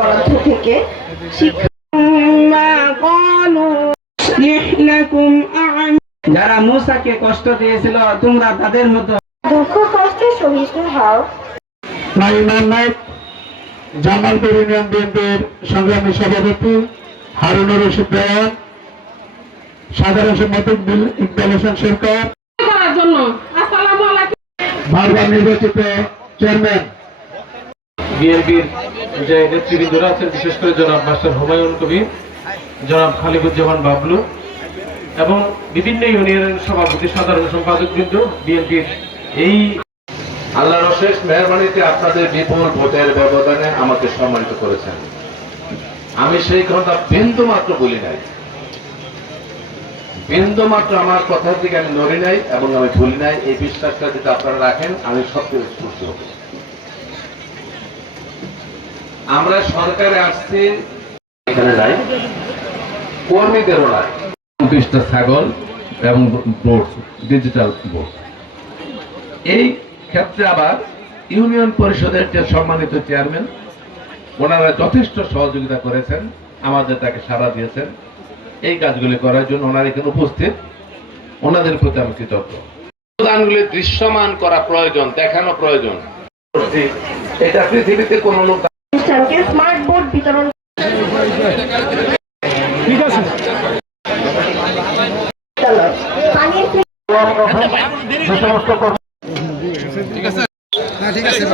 বরাদ্দ থেকে যারা মূসাকে কষ্ট দিয়েছিল তোমরা তাদের মতো দুঃখ কষ্টে সহিষ্ণু হও। জামালপুর ইউনিয়ন বিএনপির সংগ্রামী সভাপতি হারুনুর রশিদ দেওয়ান, সাধারণ সম্পাদক ইকবাল হোসেন সরকার, বারবার নির্বাচিত চেয়ারম্যান বিএনপির যে নেতৃবৃন্দরা আছেন, বিশেষ করে জনাব মাস্টার হুমায়ুন কবির, জনাব খালিকুজ্জামান বাবলু এবং বিভিন্ন ইউনিয়নের সভাপতি সাধারণ সম্পাদক বৃন্দ, বিএনপির এই আল্লাহর অশেষ মেহরবানিতে আপনাদের বিপুল ভোটের ব্যবধানে আমাকে সম্মানিত করেছেন। আমি সেই কথা বিন্দু মাত্র বলি নাই, বিন্দু মাত্র আমার কথার দিকে আমি নড়ি নাই এবং আমি ভুলি নাই। এই বিশ্বাসটা যদি আপনারা রাখেন আমি সবচেয়ে খুশি হব। আমরা সরকারে আসছি, এখানে নাই কর্মীদেরও নাই, ২০টা ছাগল এবং ভোট, ডিজিটাল ভোট। এই ক্ষেত্রে আবার ইউনিয়ন পরিষদের যে সম্মানিত চেয়ারম্যান, ওনারা যথেষ্ট সহযোগিতা করেছেন, আমাদের তাকে সাড়া দিয়েছেন এই কাজগুলি করার জন্য। ওনারা এখানে উপস্থিত, ওনাদের প্রতি আমি কৃতজ্ঞ। অবদানগুলি দৃশ্যমান করা প্রয়োজন, দেখানো প্রয়োজন। এটা পৃথিবীতে কোন লোক অনুষ্ঠানকে স্মার্ট বোর্ড বিতরণ ঠিক আছে। ঠিক আছে।